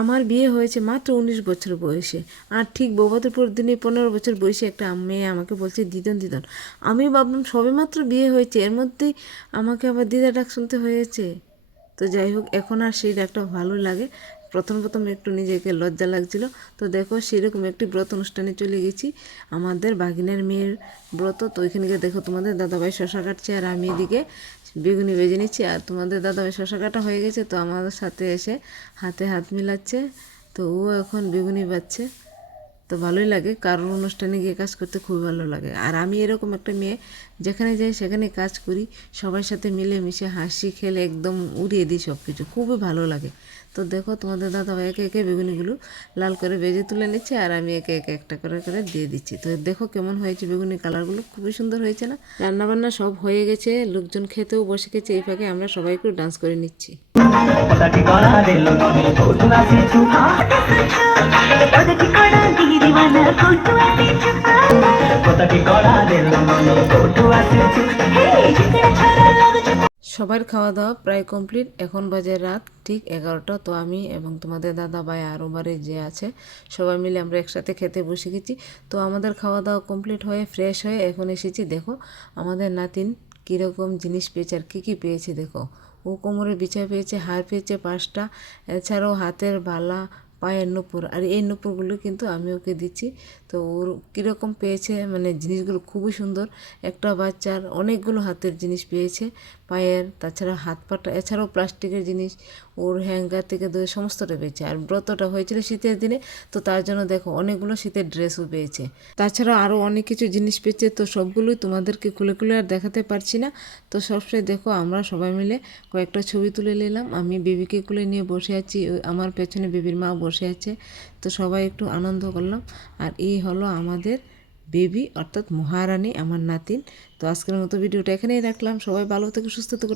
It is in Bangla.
আমার বিয়ে হয়েছে মাত্র 19 বছর বয়সে, আর ঠিক বৌভাতের দিনে 15 বছর বয়সে একটা মেয়ে আমাকে বলছে দিদন দিদন। আমি ভাবলাম সবে মাত্র বিয়ে হয়েছে, এর মধ্যেই আমাকে আবার দিদা ডাক শুনতে হয়েছে। তো যাই হোক, এখন আর সেই ডাকটা ভালো লাগে। প্রথম প্রথম একটু নিজেকে লজ্জা লাগছিল। তো দেখো, সেরকম একটি ব্রত অনুষ্ঠানে চলে গেছি, আমাদের বাগিনের মেয়ের ব্রত। তো ওইখানে গিয়ে দেখো তোমাদের দাদাভাই শশা কাটছে, আর আমি এদিকে বেগুনি ভেজে নিচ্ছি। আর তোমাদের দাদাভাই শশা কাটা হয়ে গেছে, তো আমাদের সাথে এসে হাতে হাত মিলাচ্ছে। তো ও এখন বেগুনি বাচ্ছে। তো ভালোই লাগে, কারোর অনুষ্ঠানে গিয়ে কাজ করতে খুব ভালো লাগে। আর আমি এরকম একটা মেয়ে, যেখানে যাই সেখানে কাজ করি, সবার সাথে মিলেমিশে হাসি খেলে একদম উড়িয়ে দিই সব কিছু, খুবই ভালো লাগে। তো দেখো তোমাদের দাদাভাই একে একে বেগুনিগুলো লাল করে ভেজে তুলে নিচ্ছে, আর আমি একে একে একটা করে করে দিয়ে দিচ্ছি। তো দেখো কেমন হয়েছে, বেগুনি কালারগুলো খুবই সুন্দর হয়েছে না? রান্নাবান্না সব হয়ে গেছে, লোকজন খেতেও বসে গেছে। এই ফাঁকে আমরা সবাই একটু ডান্স করে নিচ্ছি। সবার খাওয়া দাওয়া প্রায় কমপ্লিট, এখন বাজে রাত ঠিক 11টা। তো আমি এবং তোমাদের দাদা ভাই আরও বাড়ি যে আছে সবাই মিলে আমরা একসাথে খেতে বসে গেছি। তো আমাদের খাওয়া দাওয়া কমপ্লিট হয়ে ফ্রেশ হয়ে এখন এসেছি। দেখো আমাদের নাতিন কীরকম জিনিস পেয়েছে আর কী পেয়েছে দেখো। ও কোমরে বিছা পেয়েছে, হার পেয়েছে 5টা, এছাড়াও হাতের বালা, পায়ের নূপুর। আর এই নূপুরগুলো কিন্তু আমি ওকে দিচ্ছি। তো ওর কীরকম পেয়েছে, মানে জিনিসগুলো খুবই সুন্দর। একটা বাচ্চার অনেকগুলো হাতের জিনিস পেয়েছে, পায়ের, তাছাড়া হাত পাটা, এছাড়াও প্লাস্টিকের জিনিস, ওর হ্যাঙ্গার থেকে ধরে সমস্তটা পেয়েছে। আর ব্রতটা হয়েছিল শীতের দিনে, তো তার জন্য দেখো অনেকগুলো শীতের ড্রেসও পেয়েছে। তাছাড়া আরও অনেক কিছু জিনিস পেয়েছে, তো সবগুলোই তোমাদেরকে খুলে খুলে আর দেখাতে পারছি না। তো সবসময় দেখো আমরা সবাই মিলে কয়েকটা ছবি তুলে নিলাম। আমি বেবিকে কোলে নিয়ে বসে আছি, আমার পেছনে বেবির মা বসে আছে। তো সবাই একটু আনন্দ করলাম। আর এই হলো আমাদের বেবি, অর্থাৎ মহারানী, আমার নাতিন। তো আজকের মতো ভিডিওটা এখানেই রাখলাম। সবাই ভালো থেকো, সুস্থ থেকো।